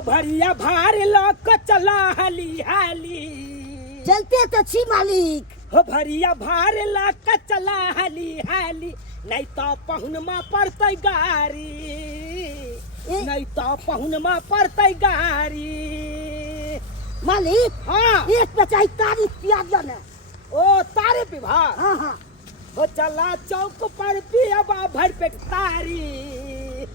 हो भरिया भार लक चला हाली हाली। चलते तो छी मालिक। हो भरिया भार लक चला हाली हाली, नहीं तो पहुनमा पड़तै गारी, नहीं तो पहुनमा पड़तै गारी। मालिक हाँ एक पचाई तारीफ पिया दो ना। ओ तारे विभाग। हाँ हाँ हो चला चौक पर पियबा भर पेट तारी,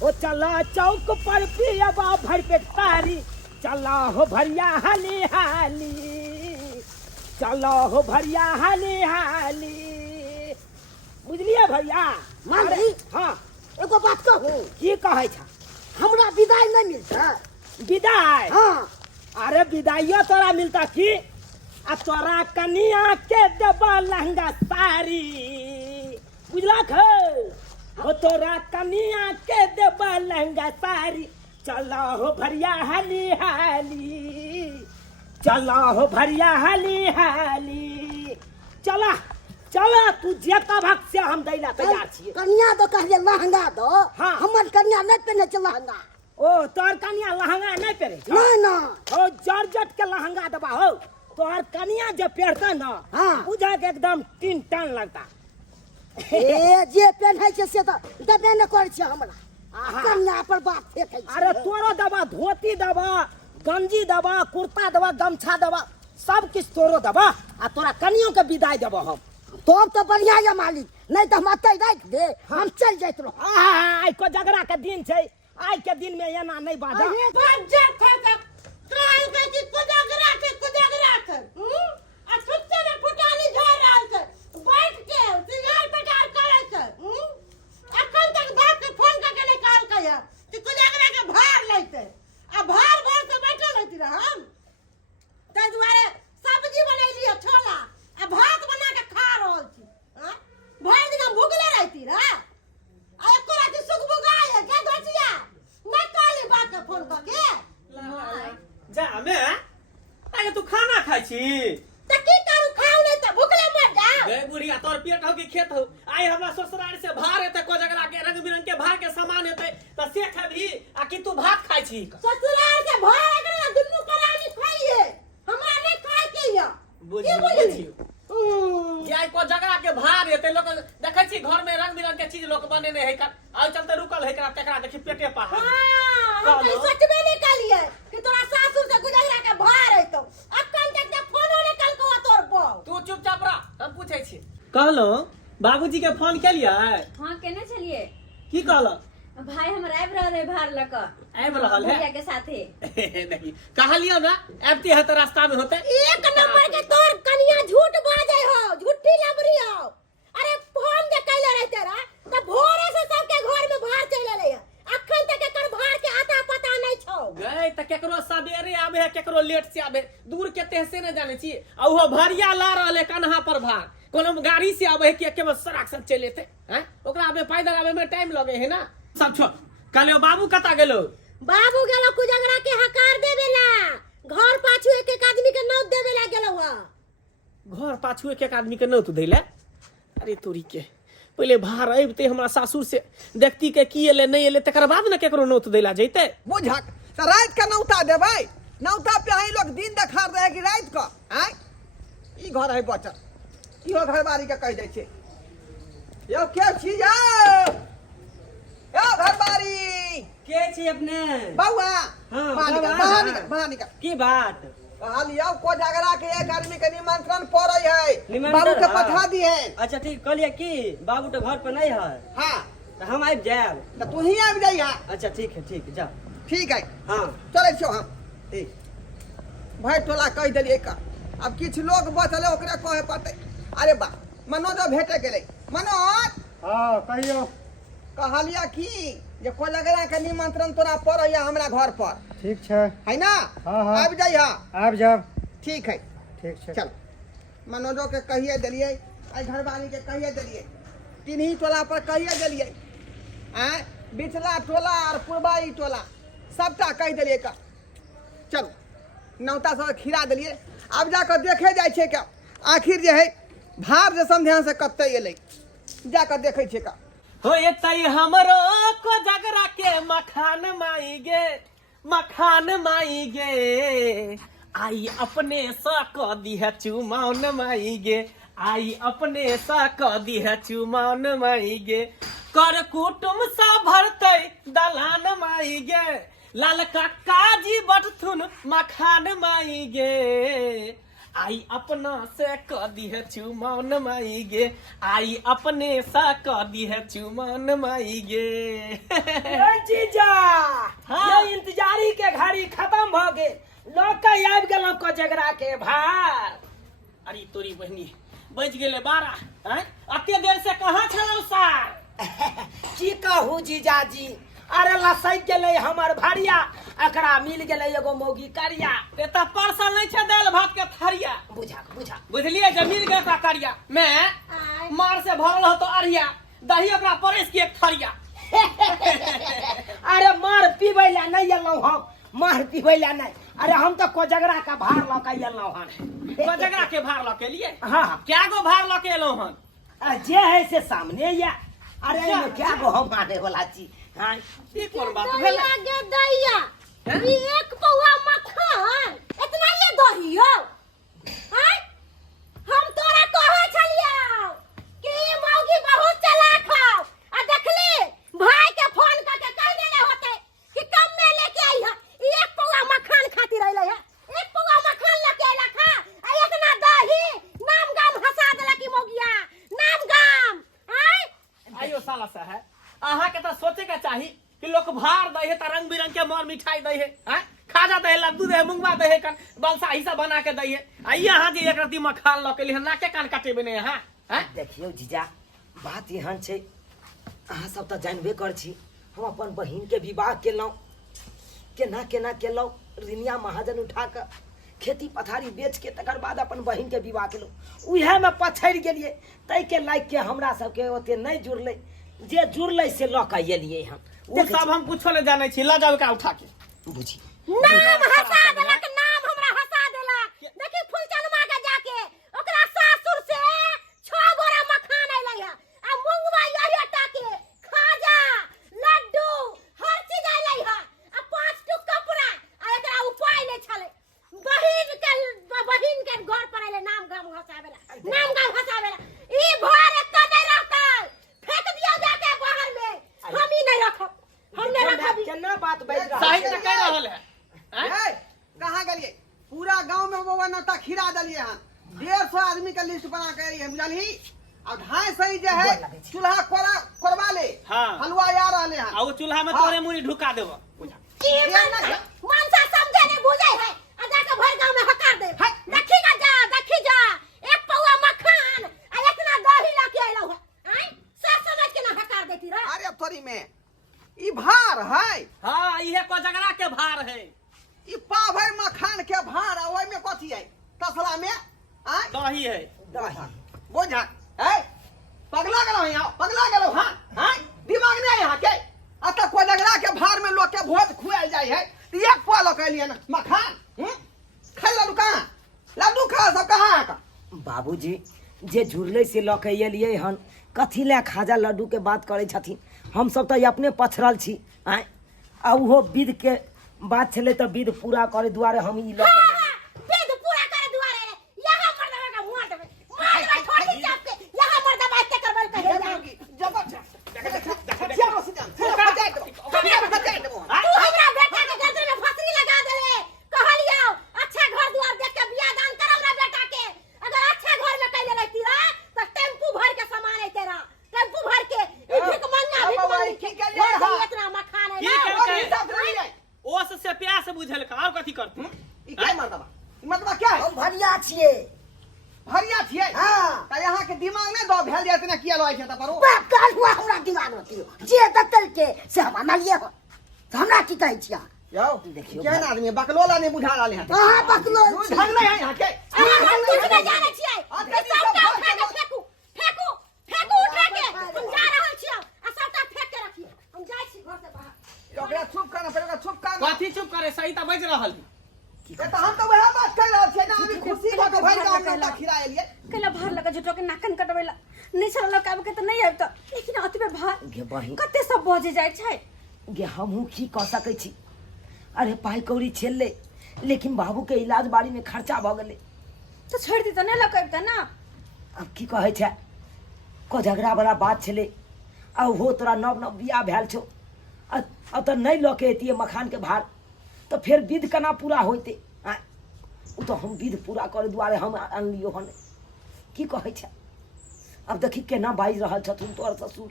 हो चला चौक पर पियबा भर पेट तारी, चला हो भरिया हाली हाली, चला हो भरिया हाली हाली। बुझलिए भैया। मालिक हाँ एगो बात कहूँ, की कहे छ? हमरा विदाई नहीं मिलता। विदाई? हाँ अरे विदाइयो तोरा मिलता की? आ तोरा कनिया के देबा लहंगा साड़ी, बुझलक हो तोरा कनिया के देबा लहंगा साड़ी, चला हो भरिया हाली हाली, चला हो भरिया हाली हाली। चला चला तू जे कहबक से हम दैला तैयार छियै। कन्या तो कहले लहंगा दो। हाँ। हमर कन्या नहीं पहने छ लहंगा। ओ तोर कनिया लहंगा नहीं पहने छ? ना ना हो जॉर्जेट के लहंगा देबा हो, तोहर कनिया जब पहनता ना, हाँ। बुझा के एकदम 3 टन लगता। ए जे पहने छ से तो देबे न कर छ हमरा। आहा। कन्या पर बात फेंकै छ। अरे तोरो दबा, धोती दबा, गंजी दबा, कुर्ता दबा, गमछा दबा, सब किछ तोरो दबा, आ तोरा कनियों के विदाई देबो हम। तो बढ़िया है मालिक, नहीं तो हम अतै राख दे। हम चल जाइत रहो। आई को जगरा के दिन छै, आई के दिन में एना नहीं बाजा। जा मैं आगे तू खाना खाई छी गए बुढ़िया, तोर पेट हो कि खेत हो। आई हमरा ससुराल से भार हेते, को जगरा के रंग बिरंग के भार के सामान हेते, त से खबी आ कि तू भात खाई छी? ससुराल के भार एकरा दुन्नु परानी खाइए, हमरा नहीं खाए के या। बुझियो कि आई को जगरा के भार हेते, लोग देखै छी घर में रंग बिरंग के चीज लोग बनेने है कर, आई चलते रुकल है करा तकरा देखी पेटे पा। हम तो सचबे नहीं कहलिए कि तोरा सासुर से गुजरा के भार है। तो अक्कन तक ते फोनो नहीं कल को तोर बौ। तू चुपचाप रह, हम पूछै छी। कहलो बाबूजी के फोन केलियै? हाँ केने छलिए। की कहलो? भाई हमर आबि रहल है भार लक, आबि रहल है भैया के साथे। देखी कहलियो ना आबती है तो रास्ता में होते। एक नंबर के तोर कनिया झूठ बाजे हो, झूठी लबरी हो। अरे फोन जे कैले रहते रा त भोरे से सबके घर में भार चले ले। अखन तक एकर भार के आता पता नहीं छौ। गए त केकरो सवेरे आबे है, केकरो लेट से आबे, दूर के तेहसे न जाने छी। आ वो भरिया ला रहले कन्हा पर भार, कोनो गाड़ी से आबे है कि एके बस सड़क से चले थे हैं, ओकरा आबे पैदल आबे में टाइम लगे है ना। सब छोड़, कहले बाबू कता गेलो? बाबू गेलो कुजगरा के हकार देवेला, घर पाछू एक एक आदमी के नोट देवेला गेलो हुआ। घर पाछू एक एक आदमी के नौत दैले? अरे तोरी के पहले भार अबते हमरा सासुर से देखती के की एले नहीं एले, तकर बाद न केकरो नौत दैला जैते। बुझक त रात के नौता देबै, नौता पे ही लोग दिन देखार रहे कि रात को आय ई घर है बचल, इहो घरबारी के कह दै छै। यो के छी यो घरबारी के छी अपने? बौआ हाँ, बाहर निकल। की बात? कहलियो को जगरा के एक आदमी के निमंत्रण पड़ै है, निमंत्रण, बाबू के हाँ। पठा दिए। अच्छा ठीक कहलिए कि बाबू तो घर पर नहीं है, हां तो हम आबि जाएब। त तू ही आबि जाइहा। अच्छा ठीक है, ठीक जाओ। ठीक है हाँ चलै छौ हम। भाई टोला कह देलिए का, अब किछ लोग बचले ओकरे कहे पड़तै। अरे बा मनोज भेटे गेलै। मनोज हाँ कहियो। कहलिया की जे कोजगरा के निमंत्रण तोरा पड़ैया हमरा घर पर, ठीक छै। है ना? हाँ, हाँ। आबि जाइहा। आब जाब। ठीक है ठीक छै। चल मनोजो के कहिए देलिए, आई घरवाली के कहिए देलिए, तीनही टोला पर कहिए देलिए। आय बिचला टोला और पूर्वाई टोला सबटा कह देलिए का। चल नौता सब खिरा देलिए। अब जाकर देखे जाए छे का आखिर जे है भार जे समझान से कत्ते एलै, जाकर देखे छे का। हो एतई हमरो को जगरा के मखान माई गे, मखान माई गे आई अपने सा क दी है चुमाउन माई गे आई अपने सा क दी है चुमाउन माई गे कर कुटुम सा भरते दलान माई गे लाल काका जी बटथुन मखान माई गे आई अपना से क दी है चुमाउन माई गे आई अपने सा क दी है चुमाउन माई गे जीजा हाँ। ये इंतजारी के घड़ी खत्म भ गेल लौका आबि गेलौ कोजगरा के भार अरे तोरी बहनी बज गेले 12 हैं अते देर से कहाँ छलौ सार की कहू जीजाजी अरे लसै गेलै हमर भारिया एकरा मिल गेलै एगो मौगी करिया एता परसल नहीं छै दाल भात के थरिया बुझा बुझा बुझलिए जे मिल गेल का करिया मैं मार से भरल हो तो अरिया दही ओकरा परेस के एक थरिया अरे मार पीबै ला नहीं एलौ हम मार पीबै ला नहीं अरे हम तो कोजगरा का भार ल के एलौ हन कोजगरा के भार ल के लिए हां क्या गो भार ल के एलौ हन जे है से सामने या अरे इमे क्या गो हम माने वाला छी हां ई कोन बात भेल दैया गे दैया ई एक पौआ मखान इतना ये दहियो हैं हम तोरा कहै छलियौ कि ई मौगी बहुत चालाक हौ आ देखली भाई के फोन करके कह देले होते कि कम में लेके आई है एक पौआ मखान खातिर अइले है एक पौआ मखान लेके अइला खा आ इतना दही नाम गाम हंसा देला कि मौगिया नाम गाम हैं आइयो साला सा है अहाँ के तो सोचे के चाही कि लोग भार दे है त रंग बिरंग के मर मिठाई दे है हैं खाजा दे है लड्डू दे है मुंगवा दे है कन बलसा हिस्सा बना के दे है आइए अहाँ जी एक रत्ती मखान ल के लिए नाके कान काटेबे ने हां हैं देखियो जीजा बात एहन छै अहाँ सब तऽ जानबे कर छी हम अपन बहिन के विवाह केलहुँ केना केना केलहुँ रिनिया महाजन उठा के खेती पथारी बेच के तकर बाद अपन बहिन के विवाह केलहुँ उहे में पछड़ि गेलिए तै के लायक के हमरा सबके ओते नहीं जुड़लै जे जुड़लै से ल के एलिए हम वो सब हम कुछो ले जाने छी ला जाओ का उठा के बुझी नाम हंसा देलक नाम हमरा हंसा देलक देखी फुलचनमा के जाके ओकरा सासुर से 6 बोरा मखान अइलै है आ मुंगवा यही के खाजा लड्डू हर चीज अइलै है आ 5 टुक कपड़ा आ एकरा उपाय नै छले बहिन के घर पर अइलै नाम गाम हंसावेला ई भर एत नै रहतै फेंक दिया जाके बाहर में हम ही नहीं रखब हम नहीं रखब केना बात बैठ रहा साहिब से कह रहल है ए, कहाँ गेलिए पूरा गांव में वो नौता खिरा दलिए हन 150 आदमी का लिस्ट बना के रही है बुझलही अब ढाई सही जे है चूल्हा कोरवा ले हाँ। हलवा आ रहले हन आ वो चूल्हा में तोरे मुड़ी ढुका देबो बुझा ई मनसा समझे नहीं बुझे है आ जाके भर गांव में हकार दे देखी जा एक पौआ मखान आ इतना दही लेके आइलो है हैं सब समझ के ना हकार देती रे अरे तोरी में ई भार है हां इहे कोजगरा के भार है ई पाभर मखान के भार आ ओय में कथी है तसला में आ दही है दही बोझा है पगला गेलो यहाँ पगला गेलो हां हां दिमाग नहीं यहाँ के अत कोजगरा के भार में लोग के भोज खुआल जाय है एक पा लो के लिए ना मखान खाई लड्डू कहाँ लड्डू खा सब कहाँ का बाबूजी जे जुड़लै से लऽ के एलियै हन कथी लए खाजा लड्डू के बात करै छथिन हम सब तऽ अपने पछड़ल छी आय आ उहो विध के बात छलै तऽ विध पूरा करे दुआरे हम ई लऽ के पेट पूरा करे दुआरे यहां मर देबे का मार देबे छोड़ी चाप के यहां मर देबे ते करबल कहे तू हमरा बेटा के गर्दन में फसरी लगा देले कहलियो अच्छा घर दुआर देख के बियाह दान कर हमरा बेटा के अगर अच्छा घर में कैले रहती रा त टेम्पू भर के सामान है तेरा टेम्पू भर के ई भिक मंगा की कर ले इतना मखान की है कर ओस से प्यास बुझल का और कथी करतू ई क्या मतलब ई मतलब क्या है हम भरिया छियै भरिया छियै हाँ। त यहाँ के दिमाग में दो भेल जात ने किया लय छै त परो काल हुआ हमरा दिमाग में थियो जे दतल के से हम अनलिए हो तो हमरा की कहै छियै यो देखियो केहन आदमी बकलोला नहीं बुझा रहले हैं कहाँ बकलो ढंग नहीं है यहाँ के हम कुछ नहीं जाने छियै सबटा उठा के फेंकू उठा के हम जा रहल छियै आ सबटा फेंक के रखिए हम जाइ छी घर से बाहर ओकरा चुप करना पड़ेगा चुप करना कथी चुप करे सही त बज रहल ए त हम तो वह बात कर रहल छियै ना अभी खुशी भ के भाई गांव में खिरा एलिए कला भार लगा झुटो के नाकन कटवेला नहीं चल लगा के त नहीं आब त लेकिन अतबे भार गे बहिन कते सब बजे जाय छै गे हमहूँ की कह सकै छी अरे पाई कौड़ी छेल ले, लेकिन बाबू के इलाज बाड़ी में खर्चा भ गेलै। तो छोड़ दी तो नहीं लकबता ना। अब की कहै छै, को झगड़ा वाला बात छलै। अब हो तोरा नव नव बियाह भेल छौ, अब तऽ नहीं लऽ के एतियै मखान के भार, तो फिर विध केना पूरा होइते। उ तो हम विध पूरा करे दुआरे हम अनलियो हन। की कहै छै, अब देखी केना बाजि रहल छथुन तोहर ससुर।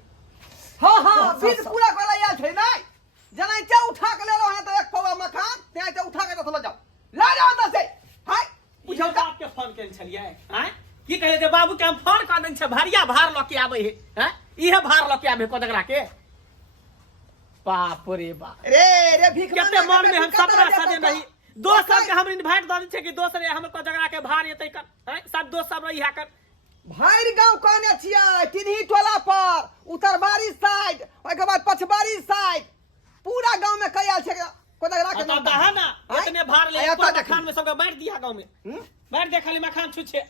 हाँ हाँ विध पूरा करे आयल छै नै। जना चा उठा के ले रहो तो एक पौवा मखान ते चा उठा के तो जाओ ला जाओ त से हाय पूछो बाप के फोन केन छलिए हैं की कहले जे बाबू के हम फोन कर देन छै भारिया भार ल के आबै हे हैं इहे भार ल के आबै कोदगरा के। बाप रे बाप रे भीख केते मन में हम सपना सजे नहीं। दोस्त सब के हम इनवाइट द दै छै कि दोस्त रे हम कोदगरा के भार एतै कर हैं सब दोस्त सब रहिया कर। भाइर गांव कहने छियै तिन्ही टोला पर उत्तरबारी साइड ओइ के बाद पछबारी साइड पूरा गांव में कयाल छै कोदगरा के तब है ना इतने भार ले पूरा मखान में सबके बांट दिया गांव में बांट दे खाली मखान छुछे।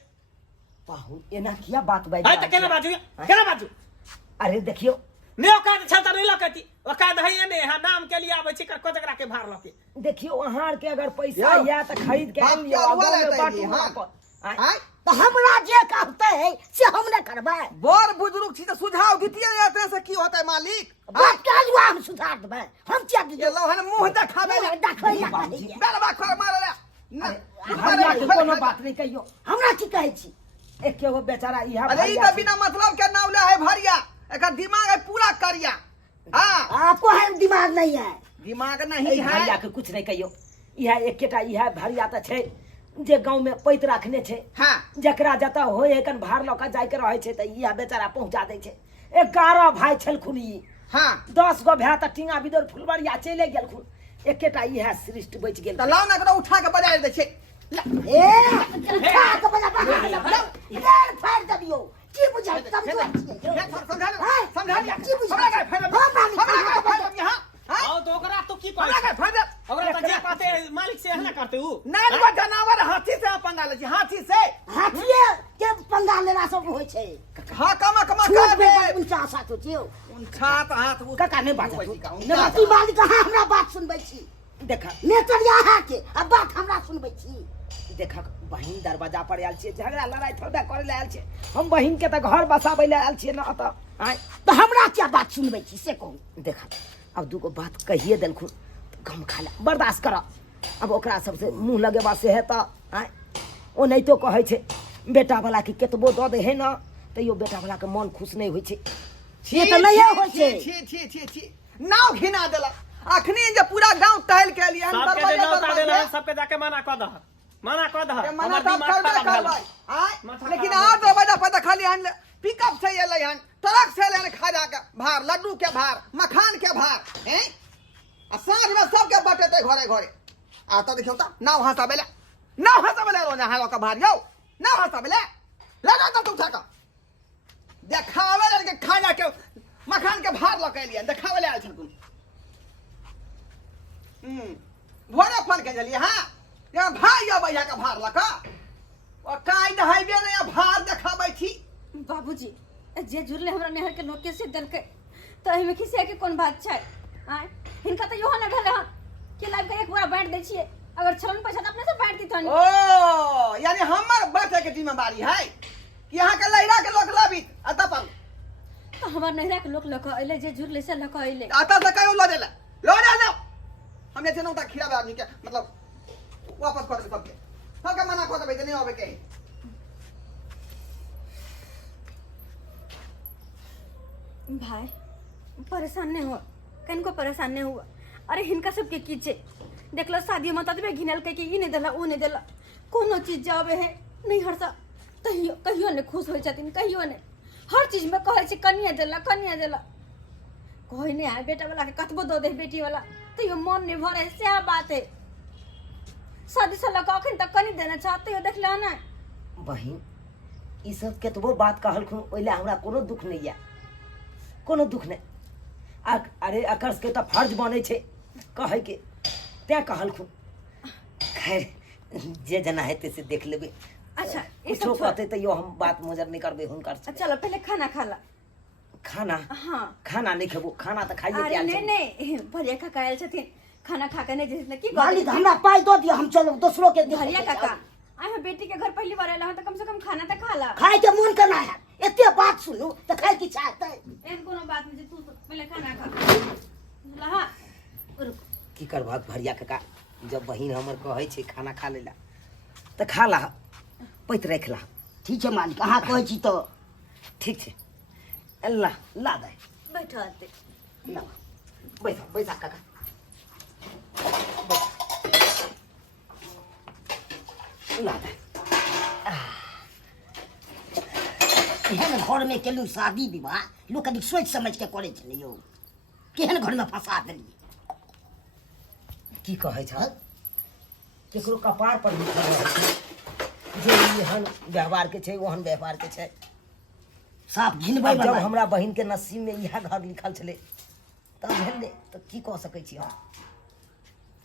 पाहु एना किया बात बाजि है त केना बाजू केना बाजू। अरे देखियो ने ओकाद छ त नहीं लकती ओकाद है ने हां नाम के लिए आबै छै कर कोदगरा के भार लके। देखियो अहार के अगर पैसा या त खरीद के आन लियो आ गांव में बांटू ना पर। हाय तो हमरा जे कहते है से हम न करबै। बड़ बुजुर्ग छी त सुझाव दितियै एते से की होतै मालिक। बात के जुआ हम सुधार देबै हम क्या ये दियो लो हन मुंह देखाबे ले देखै ला बरबा कर मारले भैया के कोनो बात नहीं कहियो। हमरा की कहै छी एक के वो बेचारा इहा अरे ई त बिना मतलब के नाम ले है भरिया एकर दिमाग है पूरा करिया। हां आपको है दिमाग नहीं है। दिमाग ए नहीं है भैया के कुछ नहीं कहियो। इहा एकेटा इहा भरिया त छै जे गांव में पैत रखने छै। हां जकरा जता होय एकन भार ल के जाय के रहे छै त इहा बेचारा पहुंचा दै छै। 11 भाई छलखुन ई हां 10 गो भै त टिंगा बिदर फुलबरिया चले गेलखुन। एकेटा इहा सृष्टि बच गेल। त लाउ ना करो उठा के बजा दे छै। ए उठा के बजा यार फाड़ दबियो की बुझाइ कमजोर छियै। समझा समझा की बुझाइ हमरा का फायदा हमरा का फायदा यहां आओ तो ओकरा तो की हमरा का कहै फायदा ओकरा त जे कहते मालिक से हना करते उ नान को जानवर हाथी से पंगा ले छी हाथी से हाथिए के पंगा लेला सब होइ छै। हां कमा कमा छूट कर दे पे 49 हाथ होतियो 59 हाथ वो काका नहीं बाजा तू। नगती मालिक अहाँ हमरा बात सुनबै छी देखा नेतरिया अहाँ के अब बात हमरा सुनबै छी। देखा बहिन दरवाजा पर आयल छियै झगड़ा लड़ाई थोड़ा करे ले आयल छियै हम बहिन के त घर बसाबै ले आयल छियै ना त आय तो हमरा क्या बात सुनबै छी से कहू। देखा अब दूगो बात कहिए देलखुन तो गम खा ले बर्दाश्त कर। अब ओकरा सबसे मुंह लगेबा से है त आय ओ नहीं तो कहै छै बेटा वाला की केतबो द दे है ना तैयो बेटा वाला के मन खुश नहीं होय छै। ये तो नहीं होइ छै। छी नाव घिना देला अखनी जे पूरा गांव टहल के लिए हम सबके जे लौटा देला सबके जाके मना क दह मना क दह मना हमर तो दिमाग करबे खराब करबै भेल। आय माथा लेकिन खराब आ दरवाजा पर खाली हन पिकअप से एलै हन ट्रक से एलै हन खाजा के भार लड्डू के भार मखान के भार हैं आ साँझ में सबके बटेतै घरे घरे आ त देखियो त नाव हसाबेले रोना हालो का भार यौ नाव हसाबेले ले जा त उठा के देखावे ले के खाजा के मखान के भार ल के एलियन देखावे ले आयल छलकुन। भोरे फोन के जलिए हां या भाई या भैया का भार लका और काई दहाइबे ने भार देखाबै छी। बाबूजी जे जुड़ले हमरा नहर के लोग के से देलकै त एहि में खिसिया के कोन बात छै। आय हिनका त योह न भेले हन कि लाइव के एक बार बांट दै छियै अगर छलन पैसा त अपने से बांट दी थनी। ओ यानी हमर बाटे के जिम्मेदारी है कि यहां के लहरा के लोग लाबी अता पर तो हमर नहरा के लोग लक अइले जे जुड़ले से लक अइले आता से कयो लो देला लो हमने से नौता खिरा आदमी के मतलब वापस कर दे सबके मना कर देबै नहीं आवे के। भाई परेशान नहीं हो कनको परेशान नहीं हुआ। अरे हिनका सबके की छै देखलो शादी में ततबे घिनल के कि ई नहीं देला ऊ नहीं देला कोनो चीज जावे है नहीं हरसा कहियो ने खुश होय छथिन कहियो ने हर चीज में कहै छै कनिया देला कोई नहीं है बेटा वाला के कतबो दो दे बेटी वाला तो यो मन नहीं भरे से बात है। शादी साला का अखन तक कनी देना चाहते हो देख ले ना बहिन ई सब केतबो बात कहलखुन ओइला हमरा कोनो दुख नहीं है कोनो दुख नहीं। अरे अकर्ष के त फर्ज बने छै कहे के ते कहलखुन खैर जे जना हेते से देख लेबे। अच्छा कुछो कहते तो यो हम बात मुजर नहीं करबे हुनकर से। चलो पहले खाना खा ला। खाना हाँ खाना नहीं खेबो खाना तो खाइए अरे नहीं भरिया का कायल छथिन खाना खा के नहीं जैसे की मालिक हमरा पाई दो दिया, हम चलो दूसरों के घरिया काका आई हम बेटी के घर पहली बार आइला हूं तो कम से कम खाना तो खा ला। खाए के मन करना है, एते बात सुनू तो खाए की चाहते। एहन कोनो बात नहीं, तू पहले खाना खा लहा। रुक की कर भाग भरिया काका, जब बहिन हमर कहै छै खाना खा लेला त खा ला, पैत रख ला। ठीक है मालिक, अहाँ कहै छी तो ठीक छै। अल्लाह ला दे, बैठो आते ला बैठा बैठा काका, ला दे। केहन घर में केलू शादी विवाह, लोग कभी सोच समझ के करे छले यो, केहन घर में फंसा देलिए। की कहै छ, केकरो कपार पर लिखल रहै छै, जे एहन व्यवहार के छै ओहन व्यवहार के छै। साफ घिनबै जब वाला हमरा बहिन के नसीब में इएह घर लिखल छलै तब भेलै तऽ की कह सकै छी हम।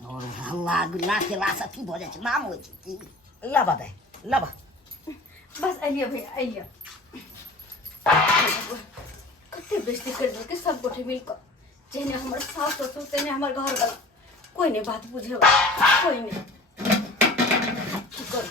और हल्ला गुल्ला के लाश अथी भ जाय छै, नाम होय छै की। लाबा दे लाबा। बस आइलिया भैया आइलिया। कते बेइज्जती कर दे के सब गोटे मिल कर, जेने हमर सास ससुर तेने हमर घर वाला कोई नहीं बात बुझे, कोई नहीं की कर।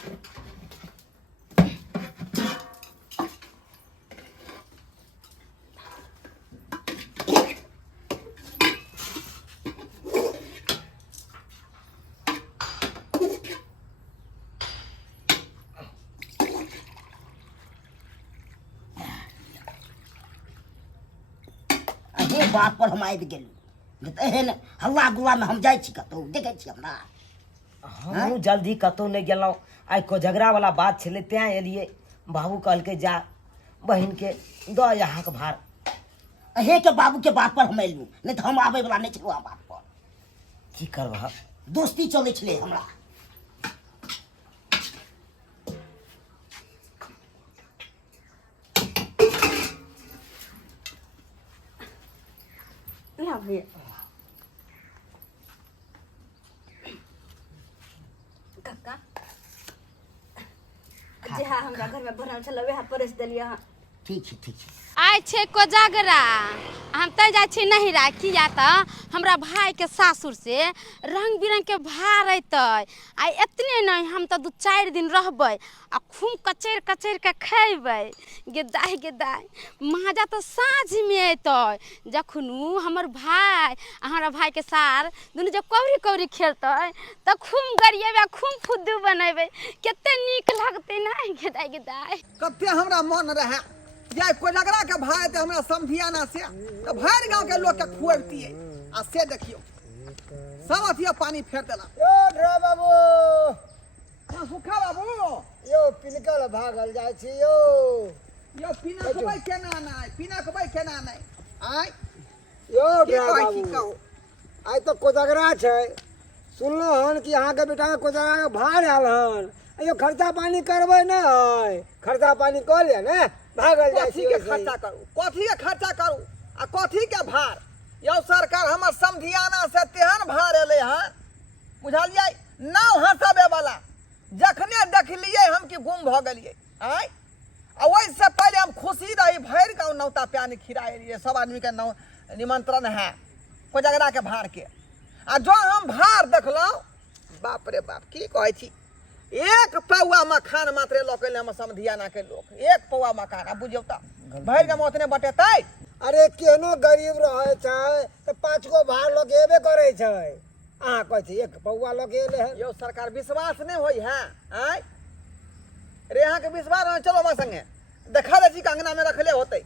अहे बात पर हम आबि गेलू, नहीं तो एहन हल्ला गुल्ला में हम जाय छी कतौ, देखे छी हमरा। हमहूँ जल्दी कतहु नहीं गेलहुँ, आइ कोजगरा वाला बात छलै तेँ एलियै। बाबू कहलकै जा बहिन के दऽ अहाँके भार। अहे के बाबू के बात पर हम एलू, नहीं तो हम आबे वाला नहीं छलू आ बात पर। की करबह, दोस्ती चले छले हमरा। ला भैया काका जे हाँ हमरा घर में बनल छल वह परस देलिया। ठीक है ठीक है। आइ छै कोजगरा, हम तै जाइ छी नहिरा, किया तऽ हमरा भाई के सासुर से रंग बिरंग के भार अयतै। आइ एतने नहीं, हम तऽ 2-4 दिन रहबै आ खूब कचैर कचैर के खैबै। गेदाय गेदाय माजा तऽ साँझ में अयतै, जखनू हमर भाई आ हमरा भाई के सार दुनू जब कौड़ी कौड़ी खेलतै तऽ खूब गरिएबै, खूब फुद्दू बनेबै, कते नीक लगतै ना। गेदाय गेदाय कते हमरा मन रहे जे कोजगरा के भाई ते हमरा समधियाना से तो भर गांव के लोग के खुआबतिए, आ से देखियो सब अथिया पानी फेर देला। यो ड्रा बाबू, हां सुखा बाबू, यो पिनकल भागल जाय छी यो। यो पीना कबै केना नै, पीना कबै केना नै। आय यो की ड्रा कहै बाबू, छी कहू। आइ तो कोजगरा छै, सुनलो हन कि अहाँ के बेटा के कोजगरा के भार आयल हन। यो खर्चा पानी करबै नै, खर्चा पानी कर ले ने, भागल जाय छी। कथी के खर्चा करू, कथी के खर्चा करू आ कथी के भार। यो सरकार हमर समधियाना से तेहन भार एले हन, बुझलियै नाव हंसबे वाला, जखने देखलियै हम कि गुम भ गेलियै। आय आ ओइ से पहले हम खुशी रही, भर गाँव नौता प्यानी खिराए रहिए, सब आदमी के निमंत्रण है कोजगरा के भार के। आ जो हम भार देखलहुँ, बाप रे बाप की कहै छी, एक पौआ मखान मात्रे लऽ के हम समधियाना के लोग, एक पौआ मखान। आ बुझियौ तऽ भरि गाँव ओतने बटेतै। अरे केनो गरीब रहे छै तो 5 गो भार लोग एबे करे छै, अहाँ कहै छी एक पौआ लोग एले है। यो सरकार विश्वास नहीं होई है। आय रे यहाँ के विश्वास हो, चलो हमारे संगे देखा दे छी अंगना में रखले होते।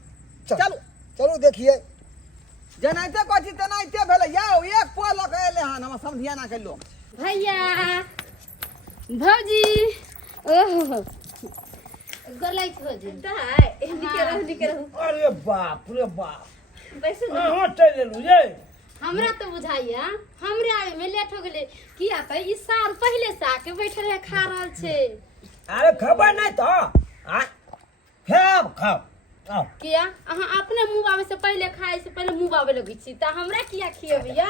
चलो चलू देखिए। जनाइते कहै छी तेनाइते भेले। यौ एक पौआ लऽ के एले हन हम समधियाना के लोग। भैया भौजी, ओहो गलै भौजी दाई निके रहू अरे बाप रे बाप, बैसू ना। अहाँ चल एलू ये। हमरा तो बुझाइया हमरे आवे में लेट हो गेले, किया त ई साल पहले से आके बैठल है खा रहल छे। अरे खबर नहीं तो खाओ आओ। किया अहाँ अपने मुंह आवे से पहले खाए से पहले मुंह आवे लगी छी त हमरा किया खियबिया।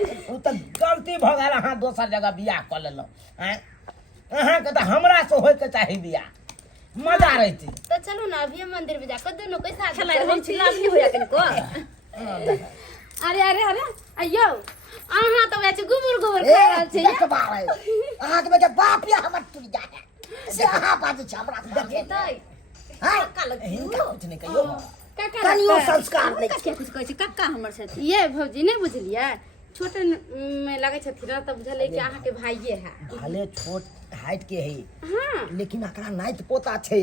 उ तो गलती भ गेल, अहाँ दोसर जगह बियाह कर लेलो। अहाँ के तो हमरा से होय के चाही बियाह, मजा रहती। तो चलो ना अभी मंदिर में जाकर दोनों के साथ चला हम चिल्ला नहीं होया कनको। अरे अरे अरे अयो अहाँ तो वैसे गुबुर गुबुर ए खा रहल छी एक बार है अहाँ के बेटा बाप या हमर तुरी जाए से अहाँ बात छै हमरा से देखे हां हिनका कुछ नहीं कहियो कनियो संस्कार नहीं के कुछ कहै छै कक्का हमर छथिन ये भौजी नहीं बुझलिए छोटे में लगे छथिन तब बुझले कि अहाँ के भाइये है भले छोट हाइट के है हाँ लेकिन एकरा नाइत पोता छै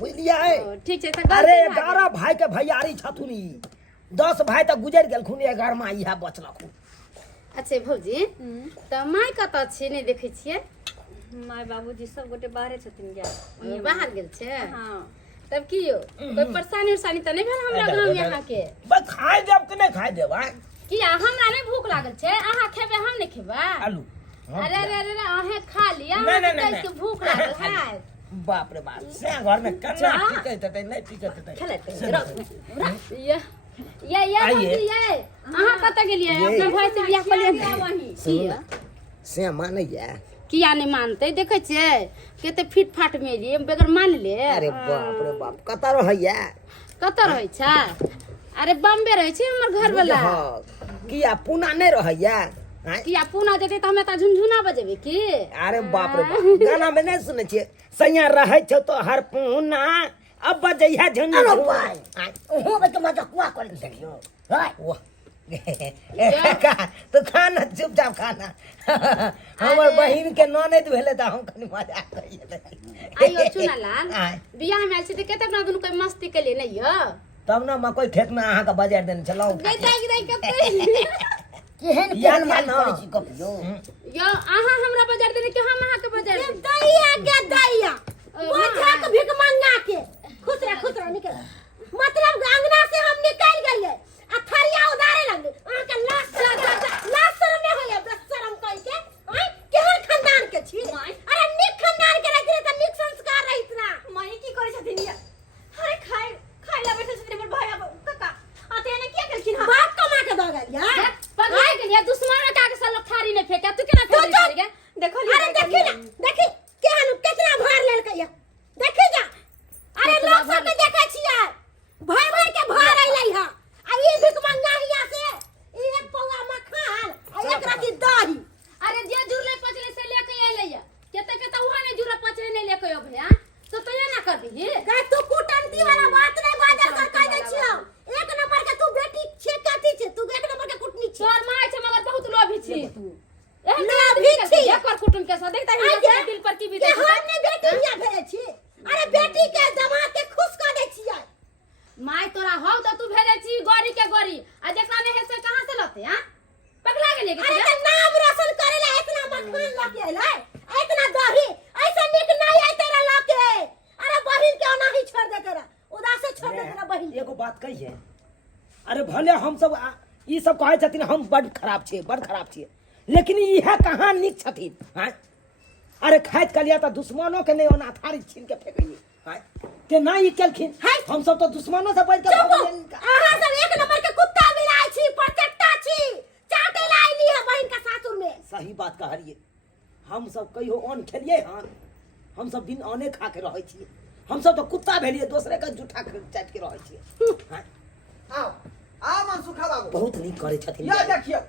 बुझलियै ठीक छै त अरे 11 भाई के भैयारी छथुन ई 10 भाई तक गुजर गेलखुन 11वां इहा बचलखुन अच्छा भौजी त माय कतऽ छै नहीं देखै छियै माय बाबूजी सब गोटे बाहरे छथिन गेल बाहर गेल छै हाँ तब की यो कोई परेशानी उरेशानी त नहीं भेल हमरा गांव यहाँ के बस खाए देब कि नहीं खाए देब किया हमरा नहीं भूख लागल छै अहाँ खेबे हम नहीं खेबा आलू अरे अरे अरे अहे खा लिया नहीं, नहीं, नहीं, कैसे भूख लागल है बाप रे बाप से घर में कन्ना टिकत है नहीं टिकत है ये आइए। भौजी ये अहाँ कतऽ गेलियै अपना भाई से बियाह कर लिया वही सुन से माने या किया नहीं मानते देखे छियै कते फिट फाट में जे बेगर मान ले अरे बाप रे बाप कतऽ रहैया कतऽ रहै छै अरे बम्बे रहै छै हमर घर वाला किया पूना नहीं रहैया किया पूना जेते त हमे त झुनझुना बजेबे की अरे बाप रे बाप गाना में नहीं सुने छियै सैया रहै छ तो हर पूना अब बजैया झुनझुना ओहो बे मजा कुआ कर देखियो हाय तो खाना चुपचाप खाना हमर बहिन के ननद भेले त हम कनी मजा करिए आइयो चुनालाल बियाह में आयल छी त कते अपना दुनु कोई मस्ती के लिए नहीं हो तब ना मकई खेत में अहाँ का बाजार देने चलाओ गई कते केहन केहन माल करै छी कपियो यो अहाँ हमरा बाजार देने कि हम अहाँ के बाजार देने दैया के दैया बोझा के भिख मंगा के खुश रह निकल मतलब अंगना से हम निकल गए आ थरिया उधारे लगे अहाँ के लाश शर्म नहीं होया बस शर्म कहि के केहन खानदान के छी अरे निक खानदान के रखले त निक संस्कार रहित ना माई की करे छथिन या अरे खाइला बैठल छथिन हमर भाई कक्का आते ने क्या करखिन बाप कमा के दऽ गेल या पगला गेलिया दुश्मन का के सब लोग थारी नहीं फेंका तू केना थारी फेंक देखो अरे देखी ना देखी केहन कितना भार लेलकै या देखी जा अरे लोग सब के देखै छियै भाई के भार अइलै हा आ ई भिख मंगा हिया से ई एक पौआ मखान आ एक राती दही अरे जे जुड़ले पचले से लेके आइले केते उहा नहीं जुड़ल पचले नहीं लेके अब है तो ये ना कर दी कह तू कुटंती वाला बात नहीं बाजा कर कह दै छियो एक नंबर के तू बेटी छे काती छे तू एक नंबर के कुटनी छे तोर माय छे मगर बहुत लोभी छी तू लोभी छी एकर कुटुम के साथ देखता है दिल पर की बीते हम ने बेटी हिया भेले छी अरे बेटी के जमा के खुश कर दै छियै माय तोरा हौ त तू भेले छी गौरी के गौरी आ जेकरा नहीं है से कहां से लते हां पगला गेले के अरे त नाम रोशन करे ला इतना मखान लके अइलै इतना दही ऐसा निक नहीं है तेरा लके अरे बहिन के ओनाही छोड़ दे तेरा उदास से छोड़ दे तेरा बहिन एगो बात कहिए अरे भले हम सब ई सब कहै छथिन हम बड़ खराब छियै लेकिन इहे कहाँ निक छथिन हैं अरे खाइत कलिया त दुश्मनों के नहीं ओना थारी छीन के फेकइए हैं के ना ई केलखिन हम सब तो दुश्मनों से बढ़ के अहाँ सब एक नंबर के कुत्ता बिलाई छी परचट्टा छी चाटे लाइली है बहिन के सासुर में सही बात कहलिए हम सब कहियो ओन खेलिए हां हम सब दिन ओने खा के रहै छियै हम सब तो कुत्ता भेलिए दूसरे का जूठा चाट के रहै छियै हैं आओ मनसुखा बाबू बहुत नीक करे छथिन ये देखियो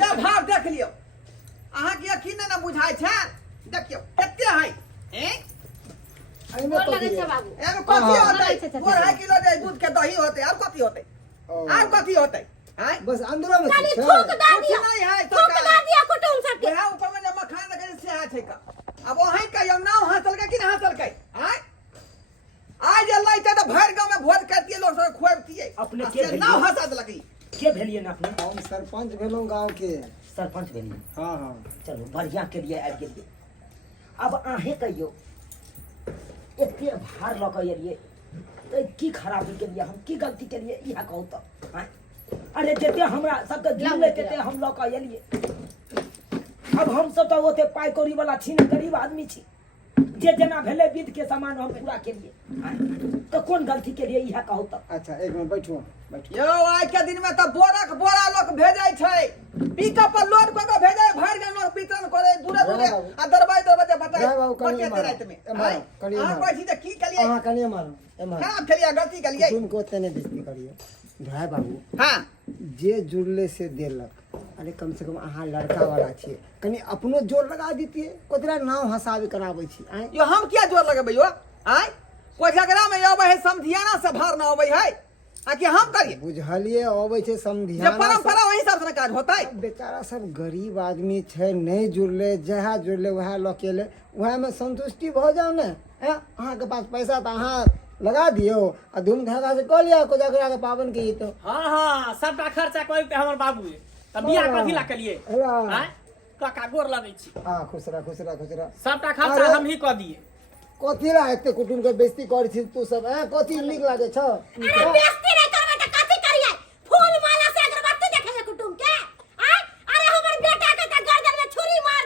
ये भाव देख लियो अहाँ के यकीन न बुझाय छै देखियो कते है एमे और तो लगे छे बाबू एमे कथी होतै 4 किलो दे दूध के दही होतै और कथी होतै हैं बस अंदरो में खाली कुछ थूक है। दा कुछ दिया नहीं है तो थूक का दा दिया कुटुम सब के वह ऊपर में जब मखान लगे से है छै का अब वही कहियो नाव हासिल के कि नहीं हासिल के हैं आज अल्लाह त भर गांव में भोज करतिए लोग सब खुआबतिए अपने के भेलिए? नाव हासिल लगी के भेलिए ना अपने हम सरपंच भेलौं गांव के सरपंच भेलिए हाँ हाँ चलो बढ़िया के लिए आबि गेलिए अब आहे कहियो एते भार ल के एलिए तो की खराबी के लिए हम की गलती के लिए इहा कहू तो हैं अरे जेते हमरा सबके दिल में तेते हम ल के एलिए अब हम सब तो ओते पाई कौड़ी वाला छी नहीं गरीब आदमी छी जे जना भेले विध के सामान हम पूरा के लिए तो कौन गलती के लिए इहा कहू तो अच्छा एक मिनट बैठो यो आज के दिन में तो बोरा लोग भेजे छै पिकअप पर लोड क के भेजे भर के लोग वितरण करे दूरे आ दरबाई बताए जय बाबू, कनिए बटे मारो। रात में मारो, कनिए हां मारो। कोई चीज की कलिए अहाँ कनिए मारो ए मारो खराब खेलिए गलती कलिए तुम को तने बेइज्जती करिए भाई बाबू हां जे जुड़ले से देलक। अरे कम से कम अहाँ लड़का वाला छियै, कनी अपनो जोर लगा दीतियै। कोतरा नाव हसाबे कराबै छी आय। यो हम क्या जोर लगेबै यो आय? कोजगरा में अबै है समधियाना से भार ना अबै है आ कि हम करिए? बुझलिए अबै छै जे समधियाना। परंपरा वही हिसाब से काज होतै। बेचारा सब गरीब आदमी छै, नहीं जुड़ले, जहाँ जुड़ले वहाँ लकेले, वहाँ में संतुष्टि भ जाओ ने। अहाँ के पास पैसा तो अहाँ लगा दियो आ धूम धागा से कह लिया कोजगरा के पावन के। तो हाँ हाँ सबटा खर्चा कोई पे हमर बाबू तब बियाह कथी ला केलिए हाँ। आय काका गोर लगै छी खुश रह खुश रह खुश रह। सबटा खर्चा हम ही क दिए कथी ला एते कुटुम के बेइज्जती करै छी तू सब? कथी नीक लागे छ? अरे बेइज्जती नहीं करबे त कथी करिए? फूल माला से अगरबत्ती देखे कुटुम के आय? अरे हमर बेटा के त गर्दन में छुरी मार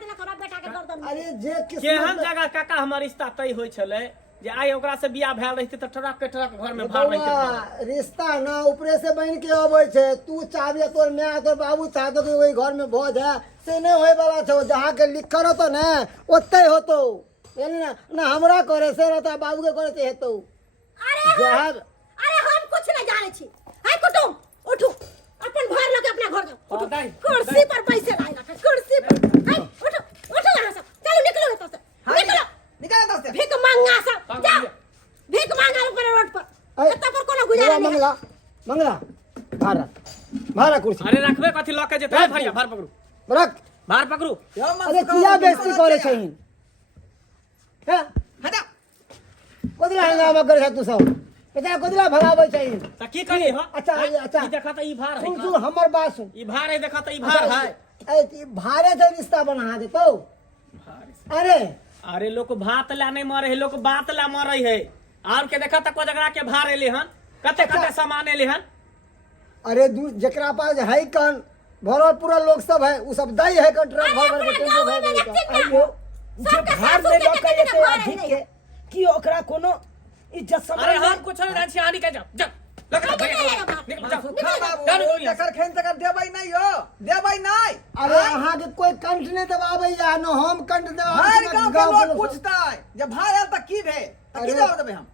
देलक हमरा बेटा के गर्दन में। अरे जे केहन जगह काका हमर रिश्ता तय होय छलै जे आइ ओकरा से बियाह भेल रहिते त ट्रक के ट्रक घर में भार रहिते। रिश्ता ना ऊपरे से बन के अबै छै। तू चाहबे तोर माय तोर बाबू चाहतो कि ओई घर में भोज है, से नहीं होय वाला छौ। जहाँ के लिखल होतो ने ओतै होतो। यानी ना हमरा करे से रहता, बाबू के करे से हेतो। अरे हम कुछ नहीं जाने छी। हाय कुटुम उठो, अपन भार लेके अपना घर जाओ। उठो, कुर्सी पर पैसे लाई रखा, कुर्सी पर। हाय उठो यहाँ से, चलो निकलो यहाँ से, निकलो। निकाल दस से। भीख मांगा सब जाओ, भीख मांगा ऊपर रोड पर। एत्ता पर कोनो गुजारा नहीं। मंगला मंगला भारा कुर्सी अरे रखबे कथी ल के जेतै भैया भार पकड़ू रख। भार पकड़ू। अरे किया बेइज्जती करे छहिन? हटा। कोदला हंगामा करे छ तू सब? बेटा कोदला भगाबै छहिन? त की करी हो? अच्छा अच्छा ई देखा त ई भार है सुन सुन हमर बात सुन। ई भार है देखा त ई भार है। ए भारे से रिश्ता बना देतो। अरे अरे लोग भात ला नहीं मरे है, लोग बात ला मरे है। और के देखा त कोजगरा के भार एले हन, कते कते सामान एले हन। अरे जकरा पास है कन भरल पूरा लोग सब है, उ सब दई है कन ट्रक भर भर के टेम्पो भर भर के। आइयो जे भार में लऽ के एते अधिक के कि ओकरा कोनो इज्जत अरे सम्मान हम कुछ नहीं जान छी आनी के जाओ जा लगा भैया निकल जाओ सुखा बाबू जकर खेन तकर देबै नहीं हो, देबै नहीं। अरे अहाँ के कोई कंठ नहीं दबाबै या न हम कंठ हर दबाबै। गांव के लोग पूछता है जब भाई आल त की भे त की जवाब देबै हम?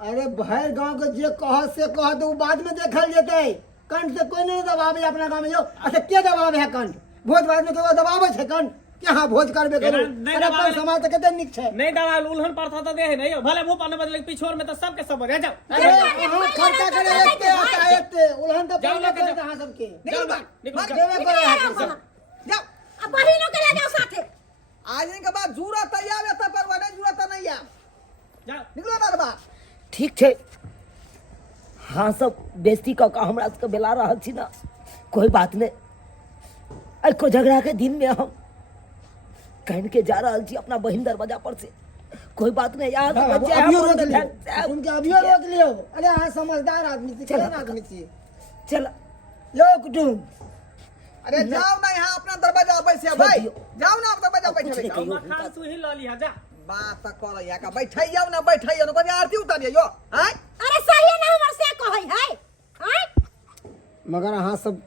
अरे भैर गांव के जे कह से कह दो बाद में देखल जेतै। कंठ से कोई नहीं दबाबै अपना गांव में। यो अच्छा के दबावे है कंठ? भोज भात में केओ दबाबै छै कंठ? यहाँ भोज करबे करू। नहीं अरे दबावे। अपन समाज त कते नीक छै। नहीं दवा उल्हन पड़ता तो दे है नहीं भले मुंह पाने बदले पिछोर में तो सबके सब रह जाओ। अरे अहाँ खर्चा करे एते आता एते उल्हन त जाओ पहले लेके कर जाओ। अहाँ सबके। निकल बा निकल जाओ। देवे करे है सब। जाओ। अब बहिनों के ले जाओ साथे। आज इनके बाद जरूरत है आवे त पर नहीं जरूरत नहीं आ। जाओ निकलो ना बा। ठीक छै। हाँ सब बेइज्जती कऽ के हमरा सबके बेला रहल छी ना, कोई बात नहीं। आई कोजगरा के दिन में हम कहन के जा रहल छी अपना बहिन दरवाजा पर से। कोई बात नहीं यार, बच्चे हैं, अभियो अपन रोक लियो। ध्यान- उनके अभियो रोक लियो। अरे अहाँ समझदार आदमी छी, केहन आदमी छी? चल यो कुटुम अरे जाओ ना यहाँ अपना दरवाजा बैठे भाई, जाओ ना अपना दरवाजा कुछ बैठे नहीं जाओ। कहियो। मखान तू ही ल लिया जा। बात कर या का बैठैयो ना बैठैयो ना कोई आरती उतारियो यो हैं? अरे सही ना हमर से कहै है हाय? मगर अहाँ सब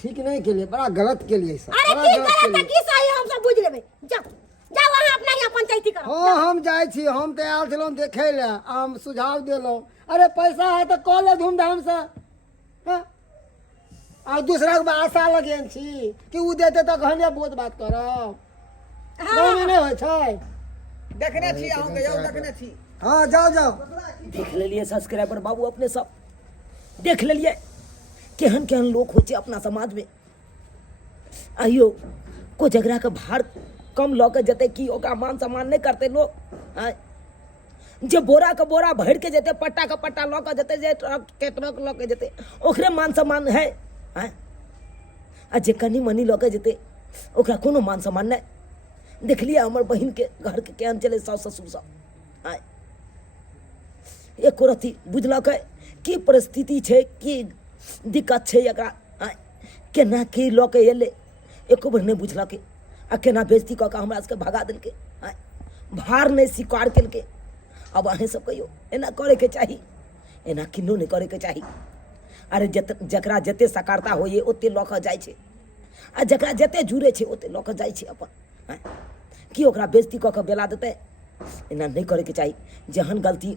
ठीक नहीं के लिए, बड़ा गलत के लिए सब। अरे बड़ा की गलत के करे त लिए। की सही हम सब बुझ लेबै। जाओ जाओ अहाँ अपना यहाँ पंचायती करो। हाँ हम जाए छी, हम तो आयल छलहुँ देखे ले, हम सुझाव देलहुँ। अरे पैसा है तो कऽ ले धूमधाम से। हाँ? आ दूसरा के आशा लगेन छी कि उ देते तो कहने बहुत बात करब। गाँव में नहीं होइ छै। देखने छी अहूँ के यो देखने छी। हाँ जाओ जाओ। देख लेलिए सब्सक्राइबर बाबू अपने सब देख लेलिए केहन केहन लोग हो अपना समाज में। आइयो कोजगरा के भार कम लऽ के जेते कि ओकरा मान सम्मान नहीं करते लोग। आय जे बोरा के बोरा भर के जेते, पट्टा के पट्टा लऽ के जेते, जे ट्रक के ट्रक लऽ के जेते, ओकरे मान सम्मान है। आय आ जे कनी मनी लऽ के जेते ओकरा कोनो मान सम्मान नहीं। देखलिए हमर बहिन के घर के केहन चले सास ससुर सब। आय एको रत्ती बुझलक की परिस्थिति छै, की दिक्कत छै एकरा। आय केना की लऽ के एलै एको बेर नहीं बुझलकै आ केना बेइज्जती कऽ के हमरा सबके भगा देलकै। आय भार नहीं स्वीकार केलकै। अब अहें सब कहियो एना करे के चाही, एना किन्नो नहीं करे के चाही। अरे जकरा जते सकारता होइए ओते लऽ कऽ जाइ छै, आ जकरा जते जुड़े छै ओते लऽ कऽ जाइ छै अपन। आय की ओकरा बेइज्जती कऽ के बेला देतै? एना नहीं करे के चाही। जहन गलती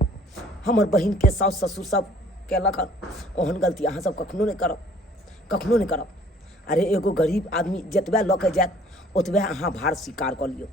हमर बहिन के सास ससुर सब केलक हन ओहन गलती अहाँ सब कखनो नहीं करब। अरे एगो गरीब आदमी जतबे लऽ के जायत ओतबे अहाँ भार स्वीकार कऽ लियौ।